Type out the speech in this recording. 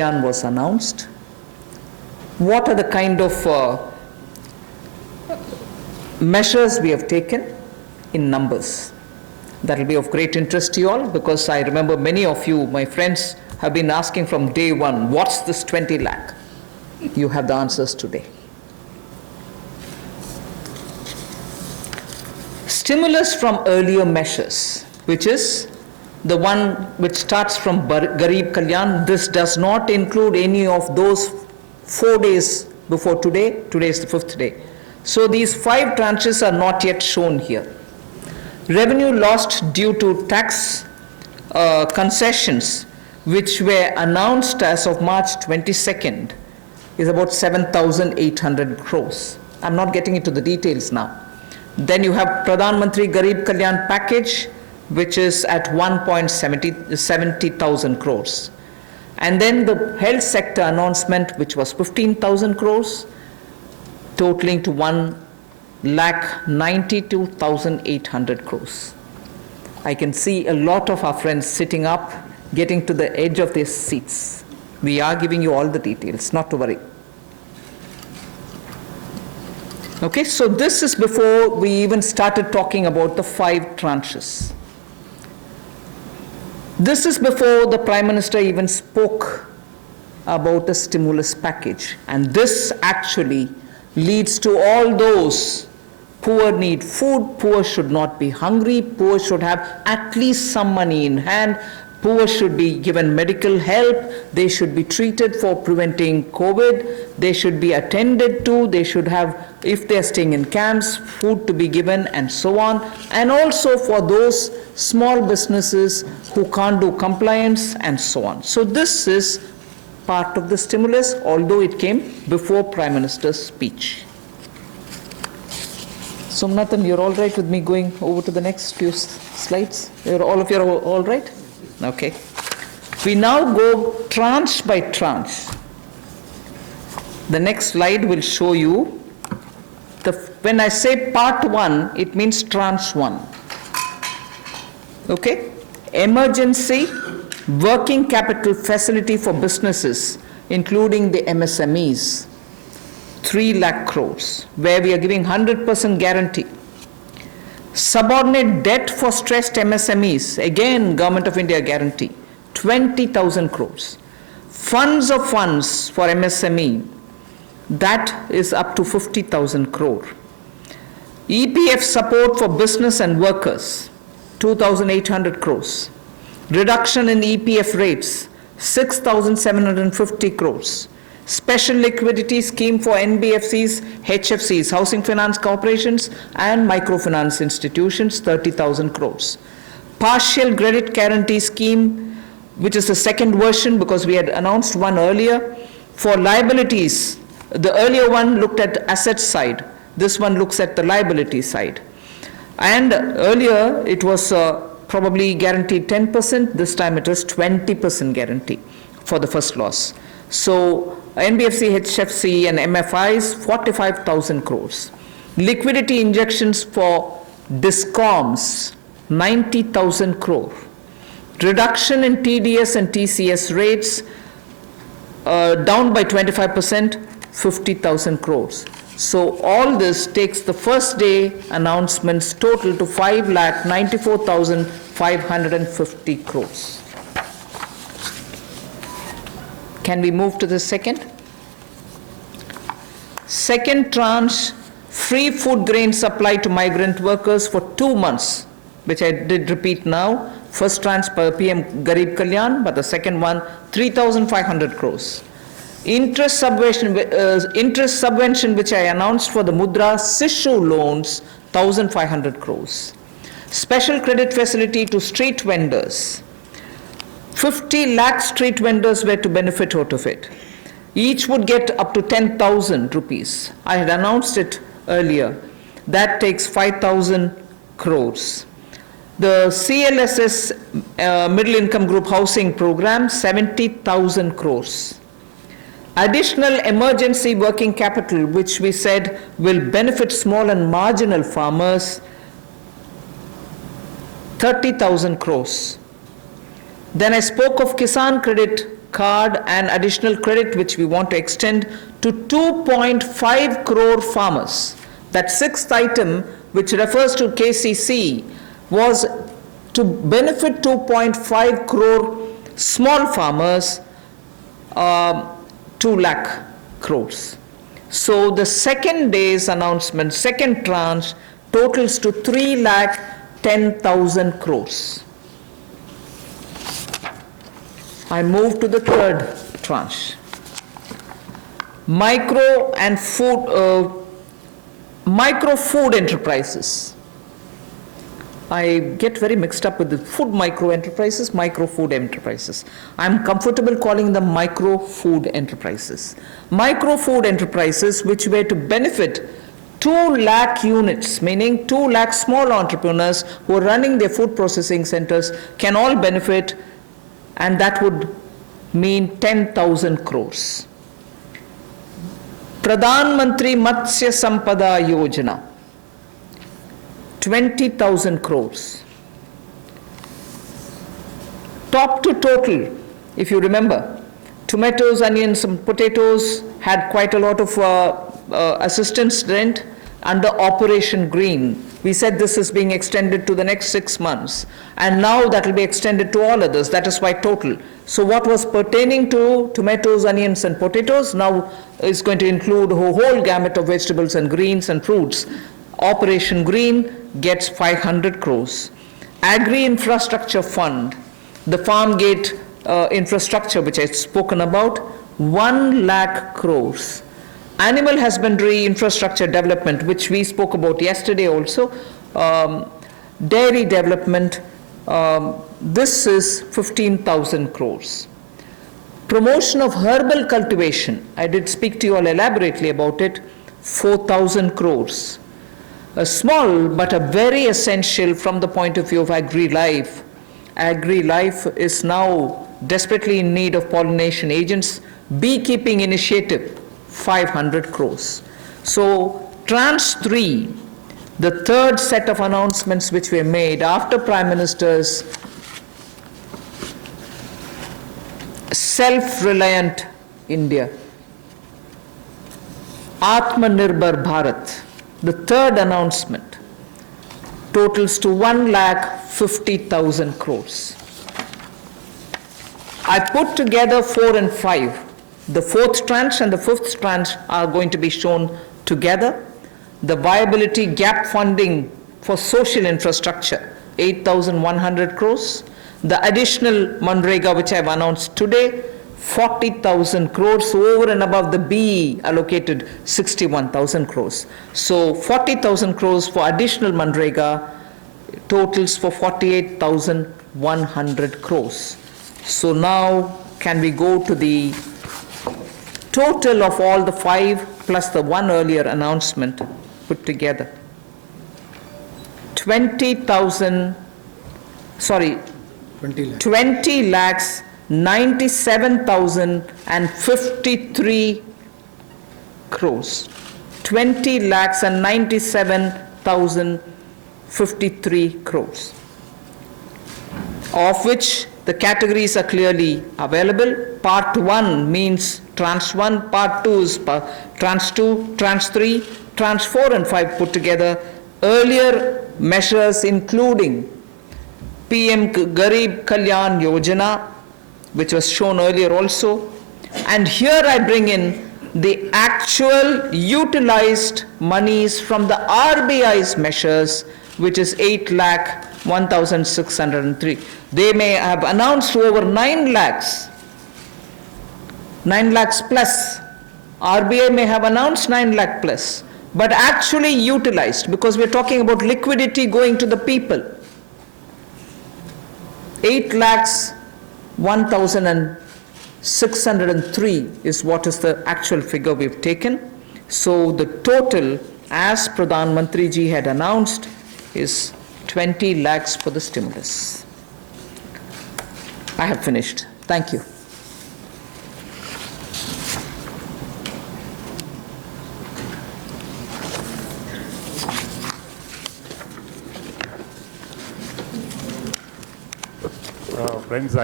was announced. What are the kind of measures we have taken in numbers? That will be of great interest to you all, because I remember many of you, my friends, have been asking from day one, what's this 20 lakh? You have the answers today. Stimulus from earlier measures, which is the one which starts from Garib Kalyan. This does not include any of those 4 days before today. Today is the 5th day. So these 5 tranches are not yet shown here. Revenue lost due to tax concessions, which were announced as of March 22nd, is about 7,800 crores. I'm not getting into the details now. Then you have Pradhan Mantri Garib Kalyan package, which is at 1.70,000 crores. And then the health sector announcement, which was 15,000 crores, totaling to 1,92,800 crores. I can see a lot of our friends sitting up, getting to the edge of their seats. We are giving you all the details, not to worry. Okay, so this is before we even started talking about the 5 tranches. This is before the Prime Minister even spoke about the stimulus package. And this actually leads to all those poor need food, poor should not be hungry, poor should have at least some money in hand, poor should be given medical help, they should be treated for preventing COVID, they should be attended to, they should have, if they're staying in camps, food to be given and so on. And also for those small businesses who can't do compliance and so on. So this is part of the stimulus, although it came before Prime Minister's speech. Somnathan, you're all right with me going over to the next few slides? All of you are all right? Okay. We now go tranche by tranche. The next slide will show you, when I say part 1, it means tranche 1. Okay? Emergency working capital facility for businesses, including the MSMEs, 3 lakh crores, where we are giving 100% guarantee. Subordinate debt for stressed MSMEs, again Government of India guarantee, 20,000 crores. Funds of funds for MSME, that is up to 50,000 crore. EPF support for business and workers, 2,800 crores. Reduction in EPF rates, 6,750 crores. Special liquidity scheme for NBFCs, HFCs, Housing Finance Corporations, and microfinance institutions, 30,000 crores. Partial credit guarantee scheme, which is the second version because we had announced one earlier, for liabilities. The earlier one looked at asset side. This one looks at the liability side. And earlier it was probably guaranteed 10%. This time it is 20% guarantee for the first loss. So NBFC, HFC and MFIs, 45,000 crores. Liquidity injections for DISCOMs, 90,000 crore. Reduction in TDS and TCS rates, down by 25%, 50,000 crores. So all this takes the first day announcements total to 5,94,550 crores. Can we move to the second? Second tranche, free food grain supply to migrant workers for 2 months, which I did repeat now. First tranche per PM Garib Kalyan, but the second one, 3,500 crores. Interest subvention, which I announced for the Mudra Sishu loans, 1,500 crores. Special credit facility to street vendors. 50 lakh street vendors were to benefit out of it. Each would get up to 10,000 rupees. I had announced it earlier. That takes 5,000 crores. The CLSS Middle Income Group Housing Program, 70,000 crores. Additional emergency working capital, which we said will benefit small and marginal farmers, 30,000 crores. Then I spoke of Kisan Credit card and additional credit which we want to extend to 2.5 crore farmers. That sixth item, which refers to KCC, was to benefit 2.5 crore small farmers, 2 lakh crores. So the second day's announcement, second tranche, totals to 3,10,000 crores. I move to the third tranche. Micro food enterprises. I get very mixed up with the food micro enterprises, micro food enterprises. I'm comfortable calling them micro food enterprises. Micro food enterprises which were to benefit 2 lakh units, meaning 2 lakh small entrepreneurs who are running their food processing centers can all benefit, and that would mean 10,000 crores. Pradhan Mantri Matsya Sampada Yojana, 20,000 crores. Top to total, if you remember, tomatoes, onions, and potatoes had quite a lot of assistance rent under Operation Green. We said this is being extended to the next 6 months, and now that will be extended to all others. That is why total. So what was pertaining to tomatoes, onions, and potatoes now is going to include a whole gamut of vegetables and greens and fruits. Operation Green gets 500 crores. Agri-infrastructure fund, the farm gate infrastructure which I've spoken about, 1 lakh crores. Animal husbandry infrastructure development, which we spoke about yesterday also, dairy development, this is 15,000 crores. Promotion of herbal cultivation, I did speak to you all elaborately about it, 4,000 crores. A small but a very essential from the point of view of agri-life. Agri-life is now desperately in need of pollination agents. Beekeeping initiative, 500 crores. So tranche 3, the third set of announcements which were made after Prime Minister's self-reliant India, Atmanirbhar Bharat, the third announcement, totals to 1,50,000 crores. I put together 4 and 5. The fourth tranche and the fifth tranche are going to be shown together. The viability gap funding for social infrastructure, 8,100 crores. The additional Manrega, which I've announced today, 40,000 crores, over and above the BE allocated 61,000 crores. So 40,000 crores for additional Manrega totals for 48,100 crores. So now can we go to the total of all the 5 plus the one earlier announcement put together? 20 lakhs 97,053 crores. 20 lakhs and 97,053 crores, of which the categories are clearly available. Part 1 means tranche 1, part 2 is tranche 2, tranche 3, tranche 4 and 5 put together. Earlier measures including PM Garib Kalyan Yojana, which was shown earlier also. And here I bring in the actual utilized monies from the RBI's measures, which is 8,01,603. They may have announced over 9 lakhs plus. RBI may have announced 9 lakh plus, but actually utilized, because we're talking about liquidity going to the people, 8,01,603 is what is the actual figure we've taken. So the total, as Pradhan Mantri ji had announced, is 20 lakhs for the stimulus. I have finished. Thank you. Friends,